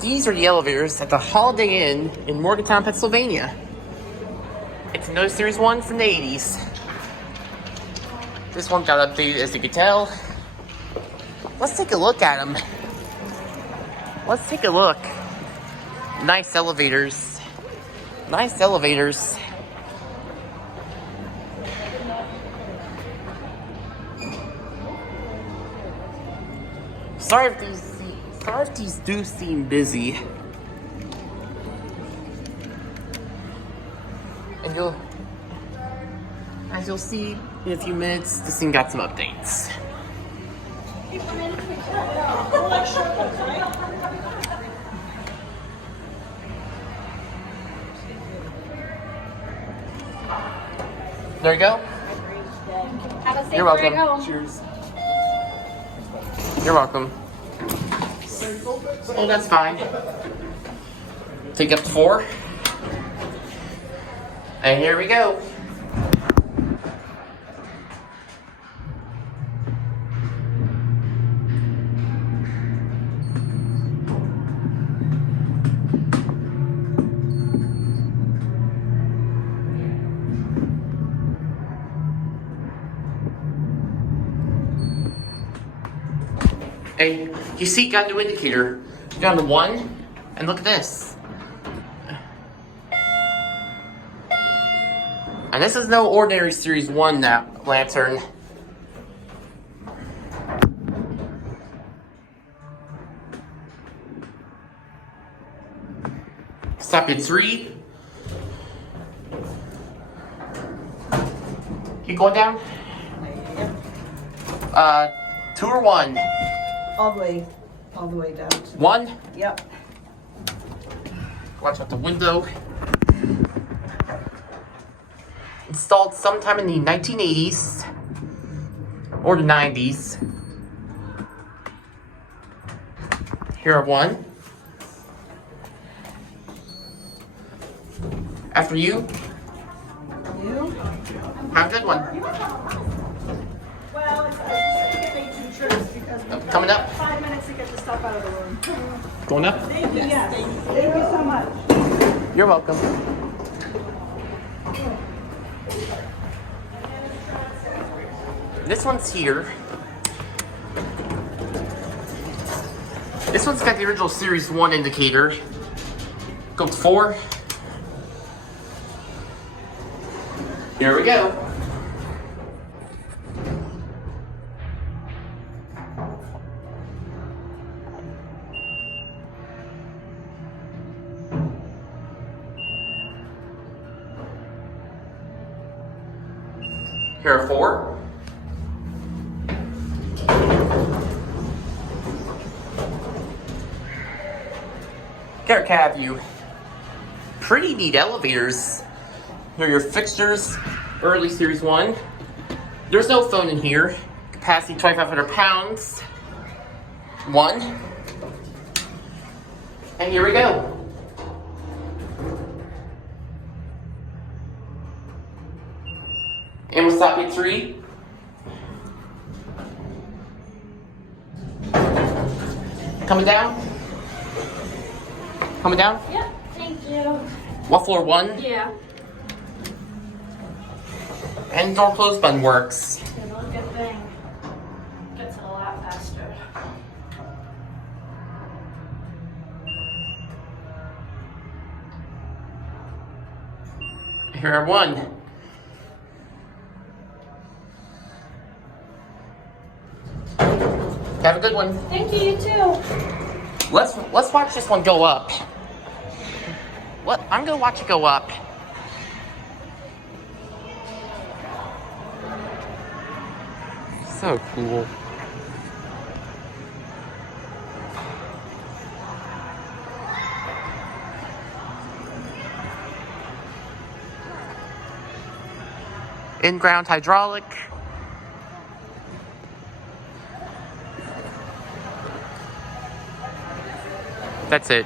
These are the elevators at the Holiday Inn in Morgantown, Pennsylvania. It's another Series 1 from the 80s. This one got updated, as you can tell. Let's take a look at them. Let's take a look. Nice elevators. Nice elevators. Sorry if these do seem busy. And as you'll see in a few minutes, this thing got some updates. There you go. Have a safe You're welcome. ride home. Cheers. You're welcome. Oh, that's fine. Take up to 4. And here we go. Hey, you see, got a new indicator. Down to 1, and look at this. And this is no ordinary Series 1 lantern. Stop at 3. Keep going down. 2 or 1? All the way down. 1? Yep. Watch out the window. Installed sometime in the 1980s or the 90s. Here are 1. After you. You? Have a good one. Well, I just think it made 2 trips because we've Coming up. 5 minutes to get the stuff out of the room. Going up? Yes. Thank you so much. You're welcome. This one's here. This one's got the original Series 1 indicator. Go to 4. Here we go. Here are 4. Garrett Cab view. Pretty neat elevators. Here are your fixtures, early Series 1. There's no phone in here. Capacity 2,500 pounds. 1. And here we go. And we'll stop at 3. Coming down? Coming down? Yep, thank you. What floor? 1? Yeah. And door close button works. Yeah, but good thing. Gets it a lot faster. Here are 1. Have a good one. Thank you, you too. Let's watch this one go up. I'm gonna watch it go up. So cool. Inground hydraulic. That's it.